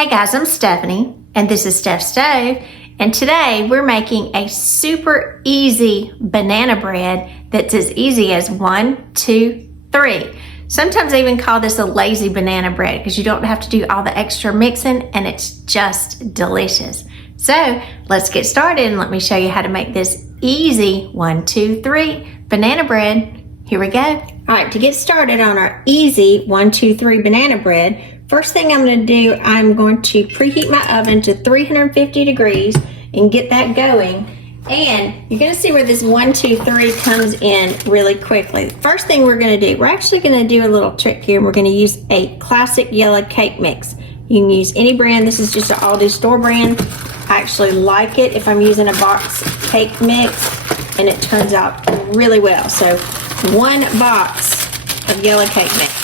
Hey guys, I'm Stephanie, and this is Steph Stove, and today we're making a super easy banana bread that's as easy as 1, 2, 3. Sometimes I even call this a lazy banana bread because you don't have to do all the extra mixing and it's just delicious. So let's get started and let me show you how to make this easy 1, 2, 3 banana bread. Here we go. All right, to get started on our easy 1, 2, 3 banana bread, first thing I'm going to do, I'm going to preheat my oven to 350 degrees and get that going. And you're going to see where this 1, 2, 3 comes in really quickly. First thing we're going to do, we're actually going to do a little trick here, and we're going to use a classic yellow cake mix. You can use any brand. This is just an Aldi store brand. I actually like it if I'm using a box cake mix, and it turns out really well. So 1 box of yellow cake mix.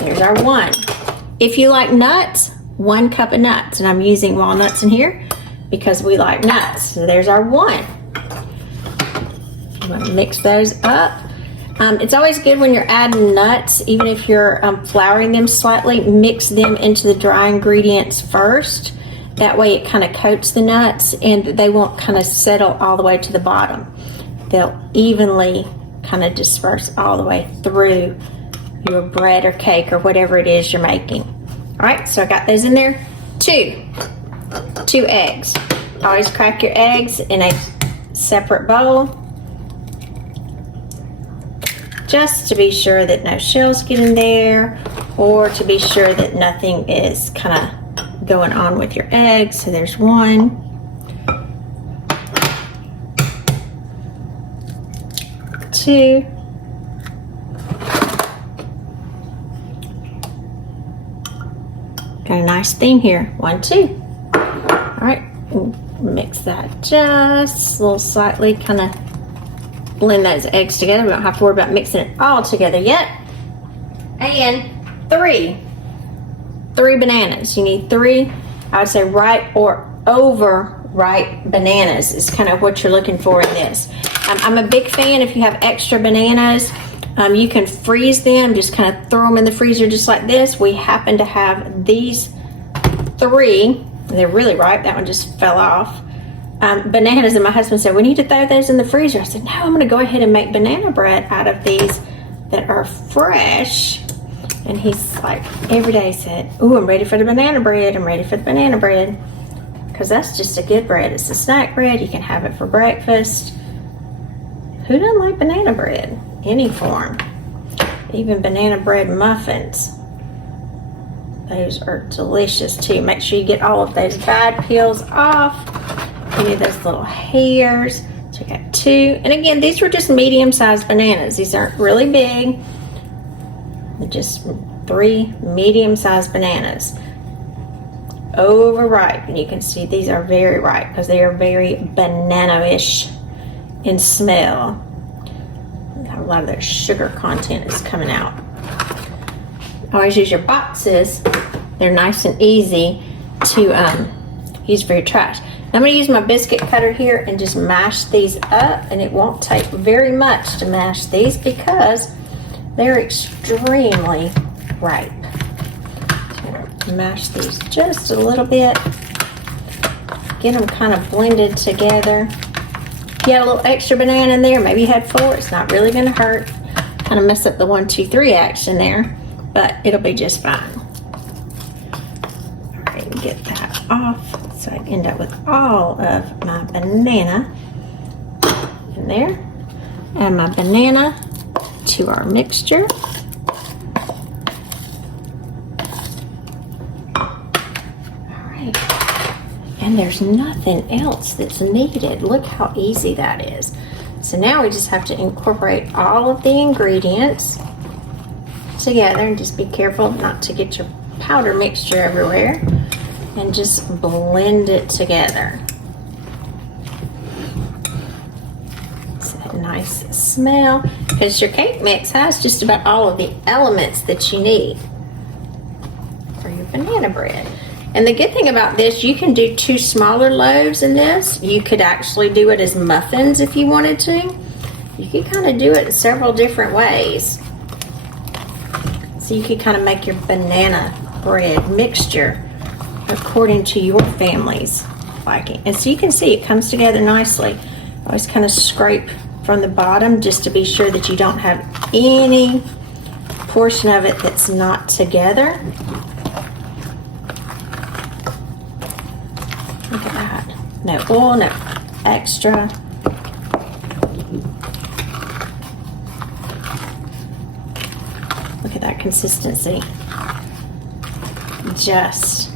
There's our 1. If you like nuts, 1 cup of nuts, and I'm using walnuts in here because we like nuts. So there's our 1. I'm going to mix those up. It's always good when you're adding nuts, even if you're flouring them slightly, mix them into the dry ingredients first. That way it kind of coats the nuts and they won't kind of settle all the way to the bottom. They'll evenly kind of disperse all the way through your bread or cake or whatever it is you're making. All right, so I got those in there. 2 eggs. Always crack your eggs in a separate bowl, just to be sure that no shells get in there, or to be sure that nothing is kind of going on with your eggs. So there's 1. 2. Got a nice theme here. 1, 2. All right, mix that just a little slightly, kind of blend those eggs together. We don't have to worry about mixing it all together yet. And 3 bananas. You need 3, I would say ripe or over ripe bananas is kind of what you're looking for in this. I'm a big fan if you have extra bananas. You can freeze them, just kind of throw them in the freezer just like this. We happen to have these 3. They're really ripe. That one just fell off. Bananas, and my husband said, we need to throw those in the freezer. I said, no, I'm gonna go ahead and make banana bread out of these that are fresh. And he's like, every day said, ooh, I'm ready for the banana bread. I'm ready for the banana bread. Because that's just a good bread. It's a snack bread. You can have it for breakfast. Who doesn't like banana bread? Any form. Even banana bread muffins. Those are delicious too. Make sure you get all of those bad peels off. Any of those little hairs. So I got 2. And again, these were just medium-sized bananas. These aren't really big. They're just 3 medium-sized bananas. Overripe. And you can see these are very ripe because they are very banana-ish in smell. A lot of their sugar content is coming out. Always use your boxes. They're nice and easy to use for your trash. Now I'm going to use my biscuit cutter here and just mash these up, and it won't take very much to mash these because they're extremely ripe. So mash these just a little bit. Get them kind of blended together. If you had a little extra banana in there, maybe you had 4, it's not really going to hurt. Kind of mess up the 1, 2, 3 action there, but it'll be just fine. All right, get that off so I end up with all of my banana in there. Add my banana to our mixture. And there's nothing else that's needed. Look how easy that is. So now we just have to incorporate all of the ingredients together, and just be careful not to get your powder mixture everywhere, and just blend it together. It's a nice smell because your cake mix has just about all of the elements that you need for your banana bread. And the good thing about this, you can do 2 smaller loaves in this. You could actually do it as muffins if you wanted to. You could kind of do it in several different ways. So you could kind of make your banana bread mixture according to your family's liking. And so you can see it comes together nicely. Always kind of scrape from the bottom just to be sure that you don't have any portion of it that's not together. Look at that. No oil, no extra. Look at that consistency. Just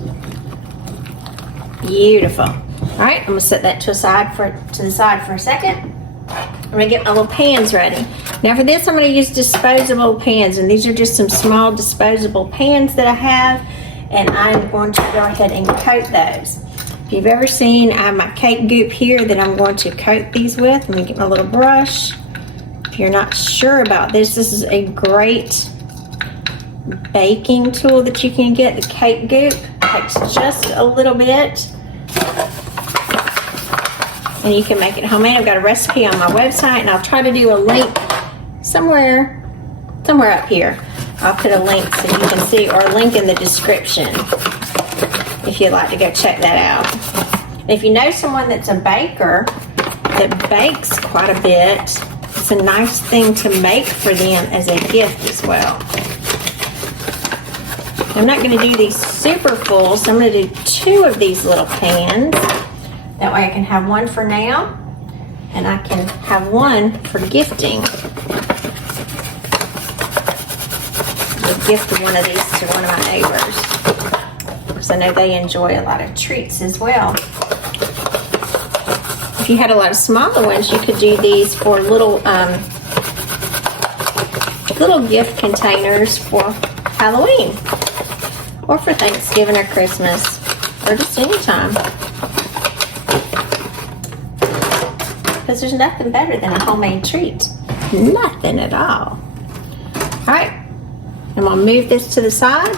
beautiful. All right, I'm gonna set that to the side for a second. I'm gonna get my little pans ready. Now for this, I'm gonna use disposable pans, and these are just some small disposable pans that I have, and I'm going to go ahead and coat those. If you've ever seen, I have my cake goop here that I'm going to coat these with. Let me get my little brush. If you're not sure about this, this is a great baking tool that you can get. The cake goop takes just a little bit, and you can make it homemade. I've got a recipe on my website, and I'll try to do a link somewhere up here. I'll put a link so you can see, or a link in the description if you'd like to go check that out. And if you know someone that's a baker that bakes quite a bit, it's a nice thing to make for them as a gift as well. I'm not going to do these super full, so I'm going to do 2 of these little pans. That way I can have one for now, and I can have one for gifting. I'll gift one of these to one of my neighbors, because I know they enjoy a lot of treats as well. If you had a lot of smaller ones, you could do these for little gift containers for Halloween, or for Thanksgiving or Christmas, or just any time. Because there's nothing better than a homemade treat. Nothing at all. All right, I'm gonna move this to the side,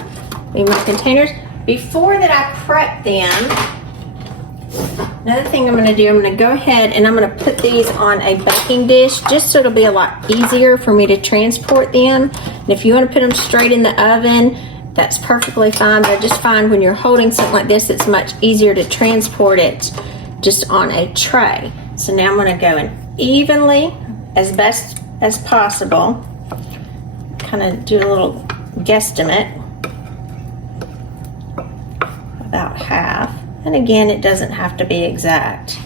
move my containers. Before that I prep them, another thing I'm gonna do, I'm gonna go ahead and I'm gonna put these on a baking dish just so it'll be a lot easier for me to transport them. And if you wanna put them straight in the oven, that's perfectly fine, but I just find when you're holding something like this, it's much easier to transport it just on a tray. So now I'm gonna go in evenly, as best as possible, kind of do a little guesstimate, about half. And again, it doesn't have to be exact,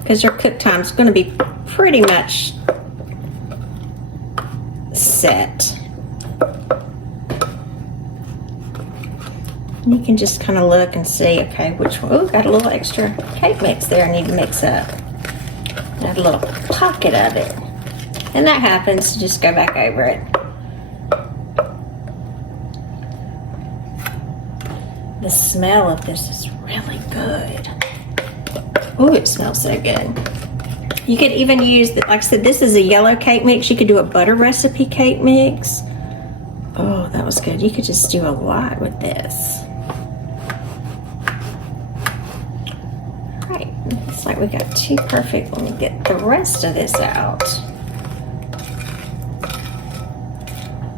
because your cook time is gonna be pretty much set. You can just kind of look and see, okay, which one. Oh, got a little extra cake mix there I need to mix up. Got a little pocket of it. And that happens, just go back over it. The smell of this is really good. Oh, it smells so good. You could even use, like I said, this is a yellow cake mix. You could do a butter recipe cake mix. Oh, that was good. You could just do a lot with this. Looks like we got 2 perfect. Let me get the rest of this out.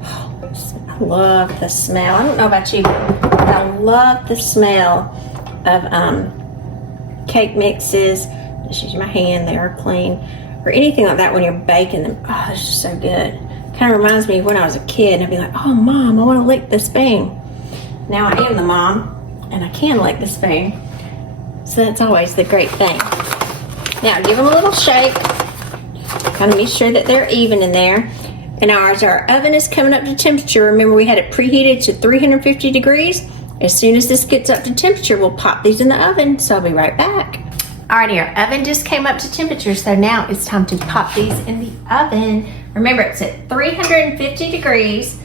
Oh, I love the smell. I don't know about you, but I love the smell of cake mixes. Just use my hand, they are clean. Or anything like that when you're baking them. Oh, it's just so good. Kind of reminds me of when I was a kid. I'd be like, oh, Mom, I want to lick the spoon. Now I am the mom, and I can lick the spoon. So that's always the great thing. Now give them a little shake. Kind of be sure that they're even in there. And our oven is coming up to temperature. Remember, we had it preheated to 350 degrees. As soon as this gets up to temperature, we'll pop these in the oven. So I'll be right back. Alrighty, our oven just came up to temperature. So now it's time to pop these in the oven. Remember, it's at 350 degrees.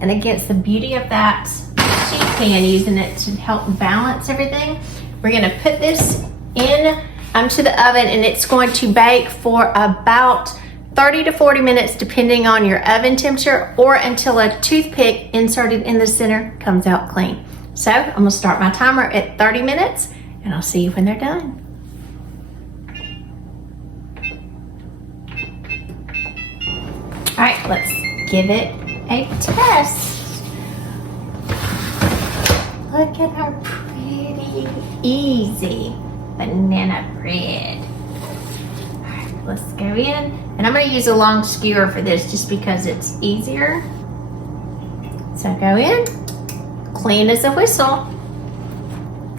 And against the beauty of that sheet pan, using it to help balance everything, we're gonna put this in to the oven, and it's going to bake for about 30 to 40 minutes, depending on your oven temperature, or until a toothpick inserted in the center comes out clean. So I'm gonna start my timer at 30 minutes, and I'll see you when they're done. All right, let's give it a test. Look at our pretty, easy banana bread. All right, let's go in. And I'm going to use a long skewer for this just because it's easier. So go in, clean as a whistle.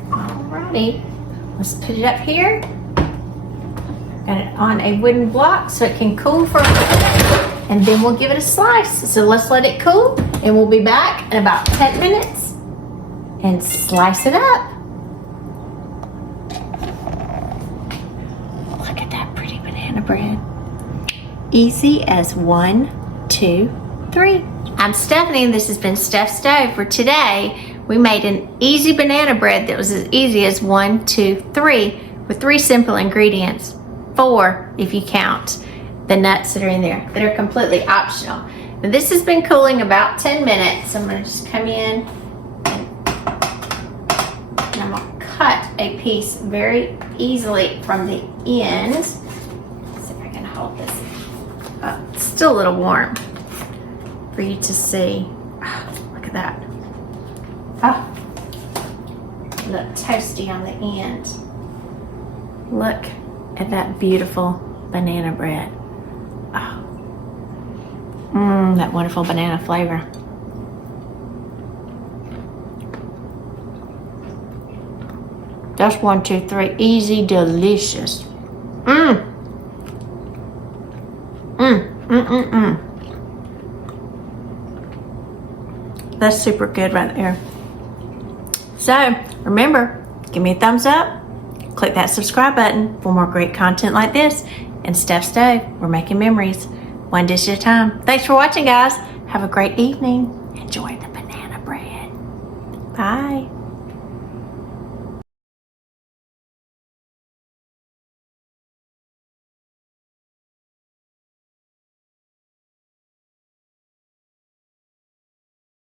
Alrighty, let's put it up here. Got it on a wooden block so it can cool for a minute, and then we'll give it a slice. So let's let it cool, and we'll be back in about 10 minutes and slice it up. Look at that pretty banana bread. Easy as 1, 2, 3. I'm Stephanie, and this has been Steph Stove. For today, we made an easy banana bread that was as easy as 1, 2, 3 with 3 simple ingredients. 4 if you count the nuts that are in there that are completely optional. Now, this has been cooling about 10 minutes. I'm going to just come in and I'm going to cut a piece very easily from the end. Let's see if I can hold this up. It's still a little warm for you to see. Oh, look at that. Oh, look toasty on the end. Look at that beautiful banana bread. Oh. That wonderful banana flavor. That's 1, 2, 3. Easy, delicious. That's super good right there. So remember, give me a thumbs up. Click that subscribe button for more great content like this. And Steph Stove, we're making memories, one dish at a time. Thanks for watching, guys. Have a great evening. Enjoy the banana bread. Bye.